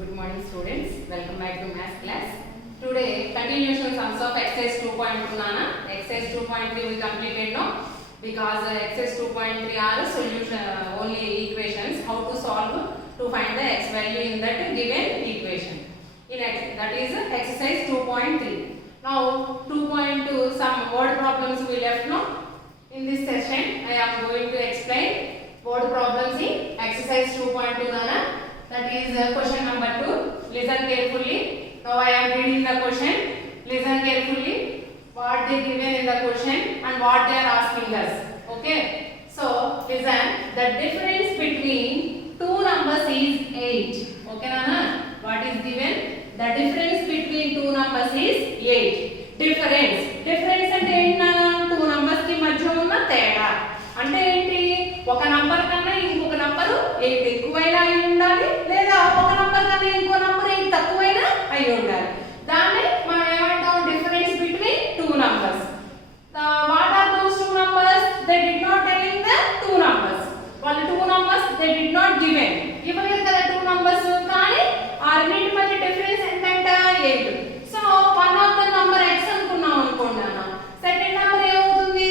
Good morning students, welcome back to math class. Today continuation sums of exercise 2.2 nana. Exercise 2.3 we completed now because exercise 2.3 are solution only equations how to solve to find the x value in that given equation. That is exercise 2.3. Now 2.2 some word problems we left now. In this session I am going to explain word problems in exercise 2.2 nana. That is question number 2. Listen carefully. Now I am reading the question. Listen carefully. What they given in the question and what they are asking us. Okay. So listen. The difference between two numbers is 8. Okay, Nana? What is given? The difference between two numbers is 8. Difference అంటే ఏంటి? two numbers కి మధ్య ఉన్న తేడా. అంటే ఏంటి? ఒక number కన్నా ఇంకొక నంబర్ 8 ఎక్కువైనా అయి ఉండాలి లేదా ఒక నంబర్ కన్నా ఇంకో నంబర్ 8 తక్కువైనా అయి ఉండాలి. దాన్ని మనం ఏమంటాం? Difference between two numbers. What are those two numbers? They did not telling the two numbers. వాళ్ళు two numbers they did not given. ఇవ్వలేదు కదా టూ నంబర్స్, కానీ ఆ రెండింటి మధ్య డిఫరెన్స్ ఎంతంట? 8. So one of the number x అనుకున్నాం అనుకోండి అన్న. సెకండ్ నంబర్ ఏమవుతుంది?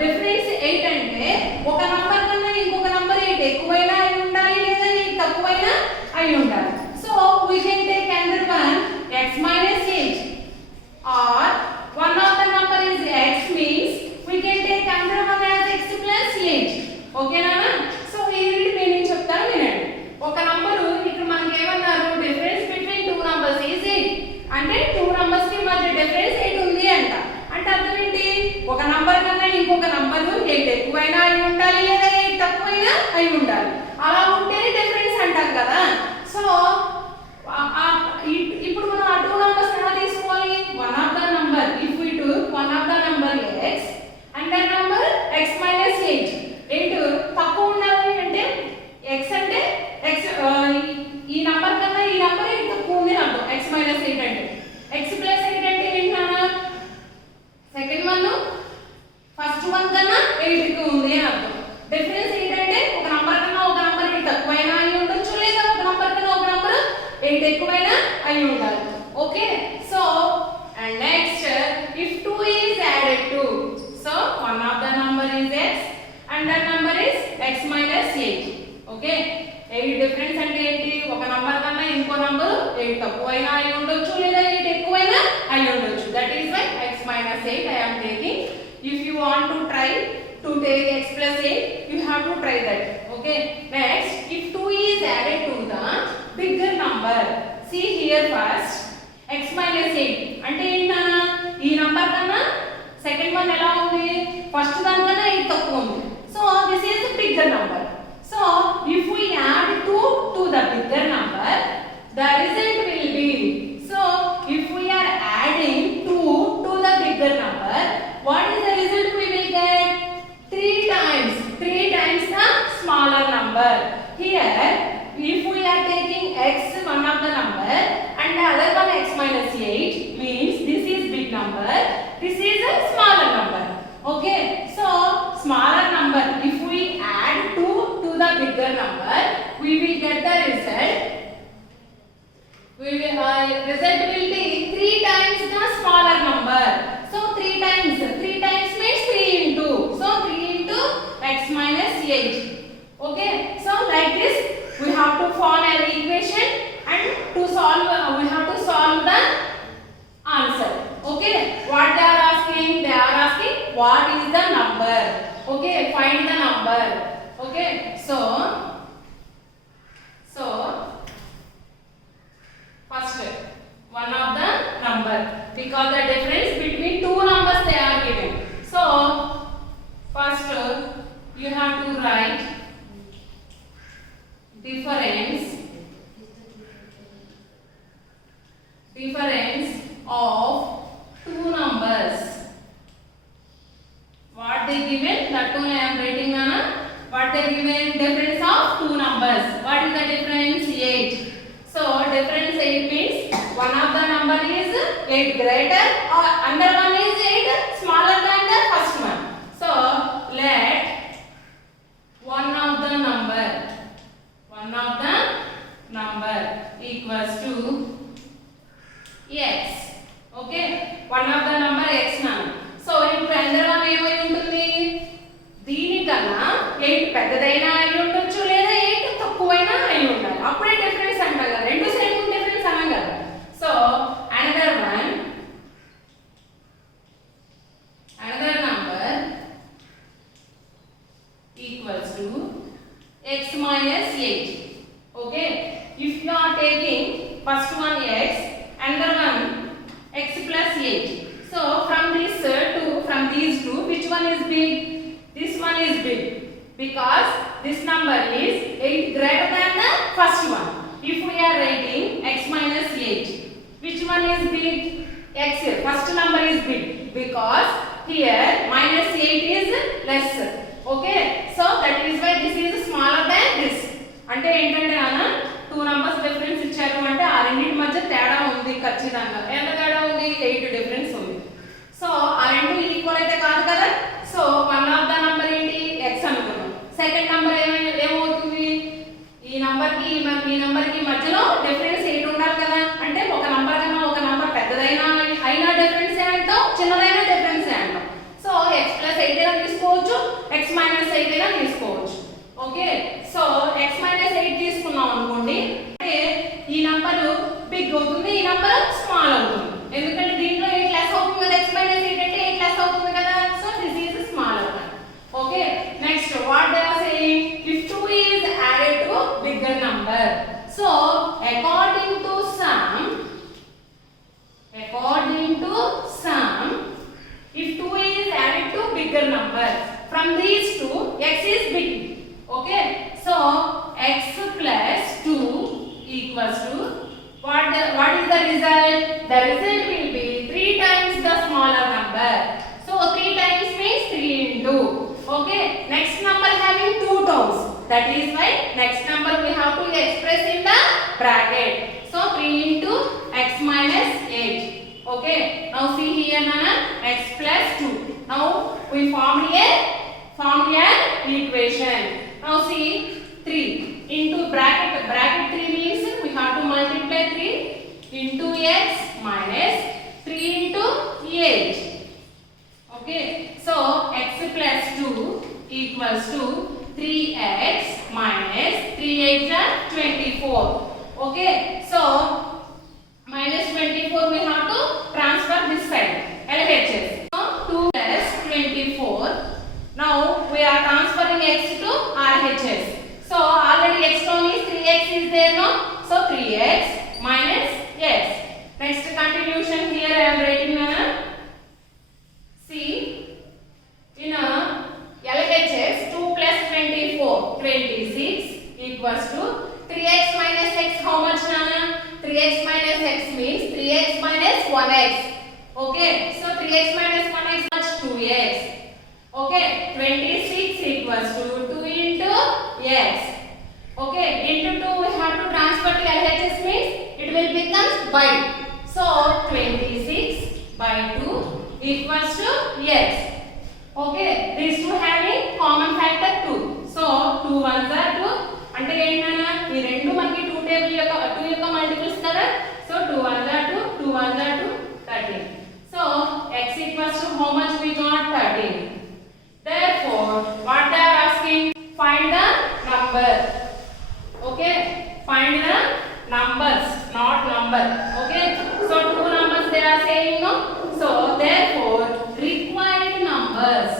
డిఫరెన్స్ 8 అంటే ఒక నంబర్ కన్నా ఇంకొక నంబర్ 8 ఎక్కువైనా అయి ఉండాలి లేదా 8 తక్కువైనా అయి ఉండాలి. So we can take another one x minus 8 or one of the number is x means we can take another one as x plus 8. ఓకేనా? సో ఈ మీనింగ్ చెప్తాను వినండి. ఒక నంబర్ ఇక్కడ మనకి ఏమన్నారు? Difference between two numbers is 8. అంటే two numbers కి మధ్య డిఫరెన్స్ 8 ఉంది అంట. అంటే అర్థం ఏంటి? ఒక నంబర్ కన్నా ఇంకొక నంబర్ 8 ఎక్కువైనా అయి ఉండాలి లేదా 8 తక్కువైనా అయి ఉండాలి. అలా ఉంటేనే డిఫరెన్స్ అంటాం కదా. సో ఇప్పుడు మనం ఆ టూ నంబర్స్ ఎలా తీసుకోవాలి? One of the number if we took one of the number x and the number x minus 8. 8 తక్కువ ఉండాలి అంటే x అంటే x ఈ నంబర్ కన్నా ఈ నంబర్ 8 తక్కువ ఉంది అర్థం. x minus 8 అంటే x plus 8 అంటే ఏంటన్నా? సెకండ్ వన్ ఫస్ట్ వన్ కన్నా 8 ఎక్కువ ఉంది అని అర్థం. డిఫరెన్స్ ఏంటంటే ఒక నంబర్ కన్నా ఒక నంబర్ 8 తక్కువైనా అయి ఉండొచ్చు లేదా ఒక నంబర్ కన్నా ఒక నంబర్ 8 ఎక్కువైనా అయి ఉండాలి. Okay. So and next if 2 is added to, so one of the number is x and that number is x minus 8. Okay. 8 difference అంటే ఏంటి? ఒక నంబర్ కన్నా ఇంకో నంబర్ 8 తక్కువైనా అయి ఉండొచ్చు లేదా 8 ఎక్కువైనా అయి ఉండొచ్చు. That is why x minus 8 I am taking. If you want to try to take x plus 8, you have to try that. Okay. Next, if 2 is added to the bigger number, see here first x minus 8 అంటే ఏంటన్నా? ఈ number కన్నా second one ఎలా ఉంది? First దానికన్నా 8 తక్కువ ఉంది. So this is the bigger number. So if we add 2 to the bigger number, the result will be, so if we are adding 2 to the bigger number, what is the result we will get? 3 times the smaller number. Here if we are taking x one of the number and the other one x minus 8 means this is big number, this is a smaller number. Okay. So smaller number if we add 2 to the bigger number, we will get the result. Result will be 3 times the smaller number. So 3 times means 3 into. So 3 into x minus 8. Okay. So like this we have to form an equation and to solve we have to solve the answer. Okay. What they are asking? They are asking what is the number. Okay. Find the number. Okay. So first one of the number, because the difference between two numbers they are given. So first you have to write difference of two numbers. What they given? That one I am writing Nana. What they given? Difference of two numbers. What is the difference? 8. So difference 8 means one of the number is 8 greater or another one is 8 smaller than the first one. So let one of the number equals to x. Okay, one of the number x now. So ఇప్పుడు అందరం ఏమై ఉంటుంది, దీనికన్నా 8 పెద్దదైనా అయి ఉండొచ్చు లేదా 8 తక్కువైనా అయి ఉండాలి, అప్పుడే డిఫరెన్స్ అంటాం కదా, రెండు సేమ్ డిఫరెన్స్ అన్నాం కదా. So another number equals to x minus 8. Okay, if you are taking first one x, another one x plus 8. So from these two, which one is big? This one is big because this number is 8 greater than the first one. If we are writing x minus 8, which one is big? X, first number is big because here minus 8 is less. Okay, so that is why this is smaller than this. అంటే ఏంటంటే నాన్న 2 numbers difference ఇచ్చారు అంటే ఆ రెండింటి మధ్య తేడా ఉంది ఖచ్చితంగా. ఎంత తేడా ఉంది? 8 డిఫరెన్స్ ఉంది. సో ఆ రెండు ఈక్వల్ అయితే కాదు కదా. So one of the number ఏంటి? x అనుకున్నాం. సెకండ్ నంబర్ ఏమవుతుంది? ఈ నంబర్ కి ఈ నంబర్ కి మధ్యలో డిఫరెన్స్ 8 ఉండాలి కదా. అంటే ఒక నంబర్ కన్నా ఒక నంబర్ పెద్దదైనా అయినా డిఫరెన్స్ ఏ అంటాం, చిన్నదైనా డిఫరెన్స్ ఏ అంటాం. సో x plus 8 అయినా తీసుకోవచ్చు, x minus 8 అయినా తీసుకోవచ్చు. ఓకే, సో x minus 8 తీసుకున్నాం అనుకోండి అంటే ఈ నంబర్ బిగ్ అవుతుంది, ఈ నంబర్ స్మాల్ అవుతుంది. ఎందుకంటే దీంట్లో 8 లెస్ అవుతుంది కదా, x minus 8 అంటే 8 లెస్ అవుతుంది కదా. So this is smaller one. Okay, next what they are saying, if 2 is added to bigger number. So according to some, if 2 is added to bigger number, from these two x is big. Okay, so x plus 2 equals to what is the result? The result will be 3 times the smaller number. So 3 times means 3 into. Okay, next number having 2 terms, that is why next number we have to express in the bracket. So 3 into x minus 8. Okay, now see here nana, x plus 2. Now we formed an equation. Now see 3 into bracket 3 means we have to multiply 3 into x minus 3 into 8. Okay, so x plus 2 equals to 3x minus 3 8 are 24. Okay, so minus 24 we have to transfer this side, LHS. So 2 plus 24. Now we are transferring x to RHS. So already x term is 3x is there, no? So 3x minus x. Next continuation here I am writing nana. See, in LHS 2 plus 24, 26 equals to 3x minus x. How much nana? 3x minus x means 3x minus 1x. Okay, so 3x minus 1x is 2x. Okay, 26 equals to 2 into x. Okay, into 2 we have to transfer to LHS means it will become by. So 26 by 2 equals to x. Okay, these two having common factor 2. So 2 ones are 2. అంటే ఏంటన్నా ఈ రెండు మనకి 2 table యొక్క 2 యొక్క multiples కదా. So 2 ones are 2, 2 ones are 2, 13. So x equals to how much we got? 13. Therefore, what they are asking? Find the number. Okay, find the numbers, not number. Okay, so 2 numbers they are saying, no? So therefore, required numbers.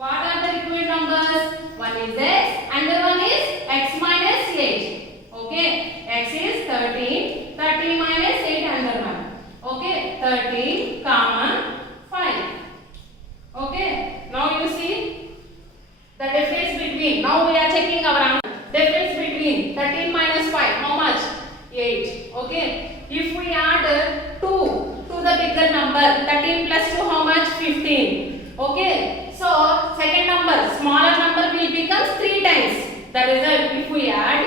What are the required numbers? One is x and the one is x minus 8. Okay, x is 13, 13 minus 8 another one. Okay, 13 comma 5. Okay, now you see the difference between, now we are checking our answer. Difference between 13 minus 5, how much? 8. Okay, if we add 2 to the bigger number, 13 plus 2 how much? 15. Okay, so second number, smaller number will become 3 times. The result, if we add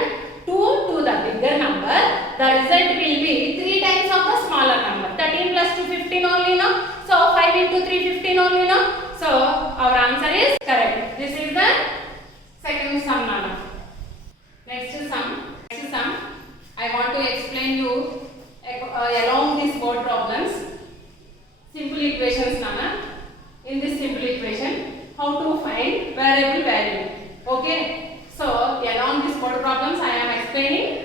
2 to the bigger number, the result will be 3 times of the smaller number. 13 plus 2, 15 only, no? So 5 into 3, 15 only, no? So our answer is correct. This is the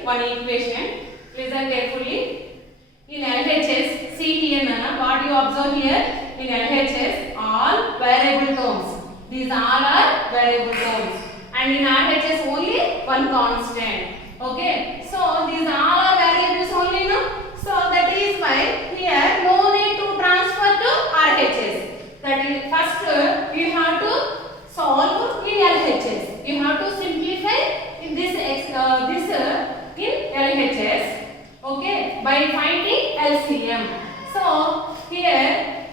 one equation. Listen carefully. In LHS, see here Nana, what you observe here? In LHS, all variable terms. These all are variable terms. And in RHS only one constant. Okay. So these all are variables only, no? So that is why here no need to transfer to RHS. That is first you have to solve in LHS. You have to simplify in this in LHS. Okay, by finding LCM. So here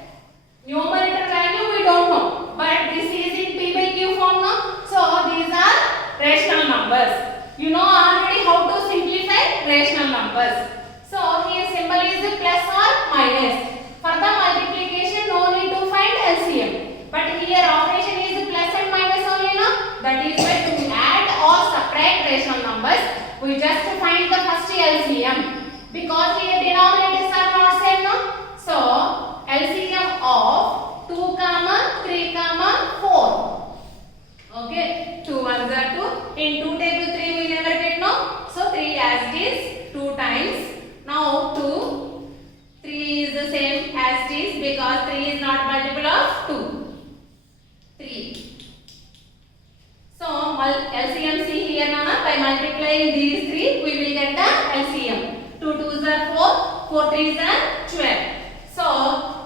numerator value we don't know, but this is in P by Q form now. So these are rational numbers. You know already how to simplify rational numbers. So here symbol is plus or minus. For the multiplication no need to find LCM. But here operation is plus and minus only, no? That is why to add or subtract rational numbers, we just find the first LCM. Because here denominators are not same, no? So LCM of 2, 3, 4. Okay, 2 ones are 2. In 2 table 3 we never get, no? So 3 as it is 2 times. Now 2, 3 is the same as it is because 3 is not multiple of 2. 3. So LCM see here, Nana, by multiplying these 3 we will get the LCM. 2 2s are 4, 4 3s are 12. So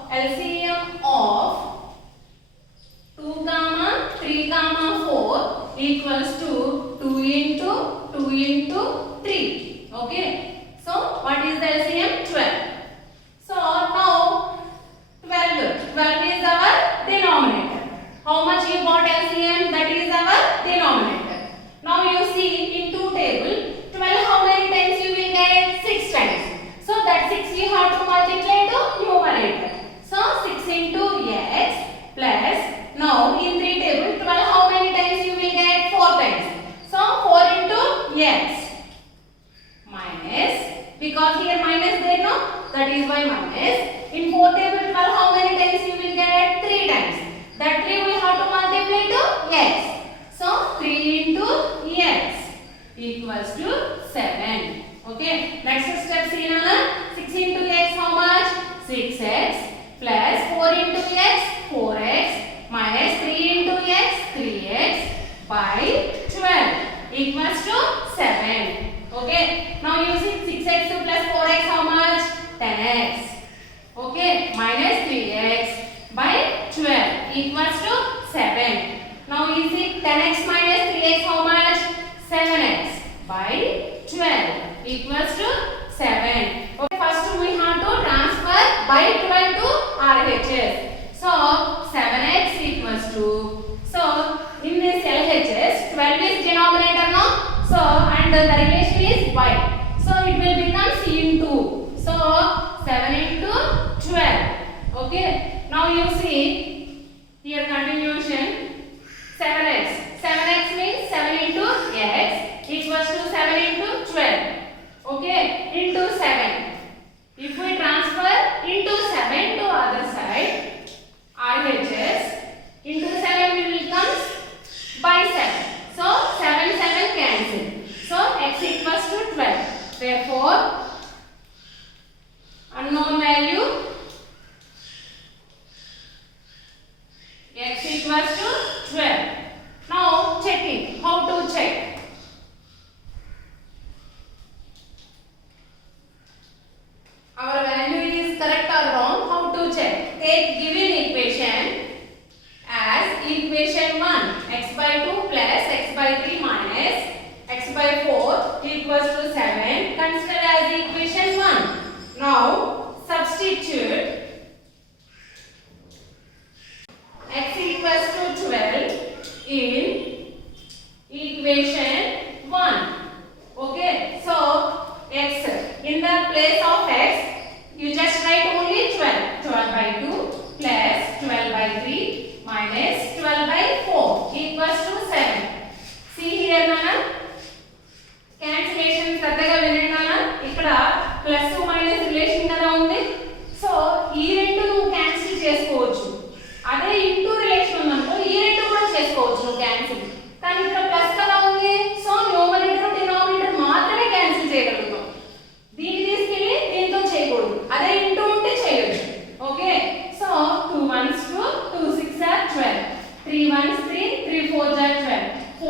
LCM of 2, 3, 4 equals to 2 into 3. Okay. So what is the LCM? 12. So now 12 is our denominator. How much you got LCM? That is our denominator. Now you see in 2 table 12 how many times you will get? 6 times. So that 6 you have to multiply to numerator. So 6 into x plus, now in 3 table 12 how many times you will get? 4 times. So 4 into x minus, because here minus there, no? That is why minus. In 4 table 12 how many times you will get? 3 times. That 3 we have to multiply to x. So 3 into x equals to 7. Okay. Next step, see Nana. 6 into x how much? 6x plus 4 into x 4x minus 3 into x 3x by 12 equals to 7. Okay. Now you see 6x plus 4x how much? 10x. Okay. Minus 3x by 12 equals to 7. Now you see 10x minus 3x how much? 7x by 12 equals to 7. Okay. First we have to transfer by 12 to RHS. So 7x equals to, so in this LHS 12 is denominator now. So and the relation is y. So it will become c into. So 7 into 12. Okay. Now you see here continuation 7x. 7x means 7 into x equals to 7 into 12. Okay. Into 7. If we transfer into 7 to other side, RHS into 7 will come by 7. So 7 cancel. So x equals to 12. Therefore unknown value x equals to 12. Now checking. How to check? Our value is correct or wrong? How to check? Take given equation as equation 1. X by 2 plus x by 3 minus x by 4 equals to 7. Consider as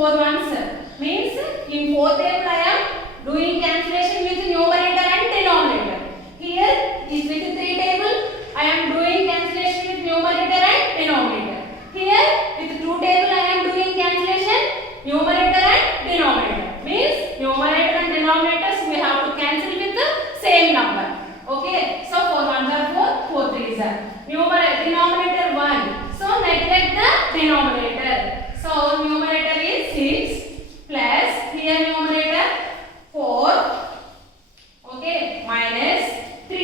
4 ones. Means in 4th table I am doing cancellation with numerator and denominator. Here is with 3 table I am doing cancellation with numerator and denominator. Here with 2 table I am doing cancellation numerator and denominator. Means numerator and denominators we have to cancel with the same number. Okay, so 4 ones are 4, 4 threes are. Numerator, denominator 1. So neglect the denominator. So numerator is 6 plus here numerator 4. Okay, minus 3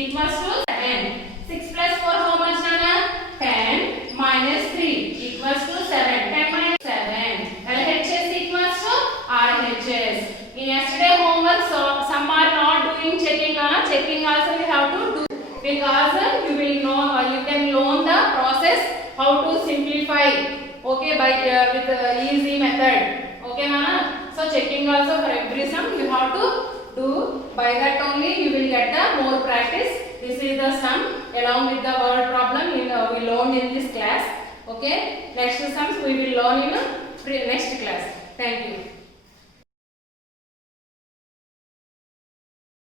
equals to 7. 6 plus 4 how much, Nana? 10 minus 3 equals to 7. 10 minus 7. LHS equals to RHS. In yesterday homework, so some are not doing checking. Checking also we have to do because you will know you can learn the process how to simplify. Okay, by with easy method. Okay, Nana. So checking also for every sum you have to do. By that only you will get the more practice. This is the sum along with the word problem we learned in this class. Okay, next sums we will learn in next class. Thank you.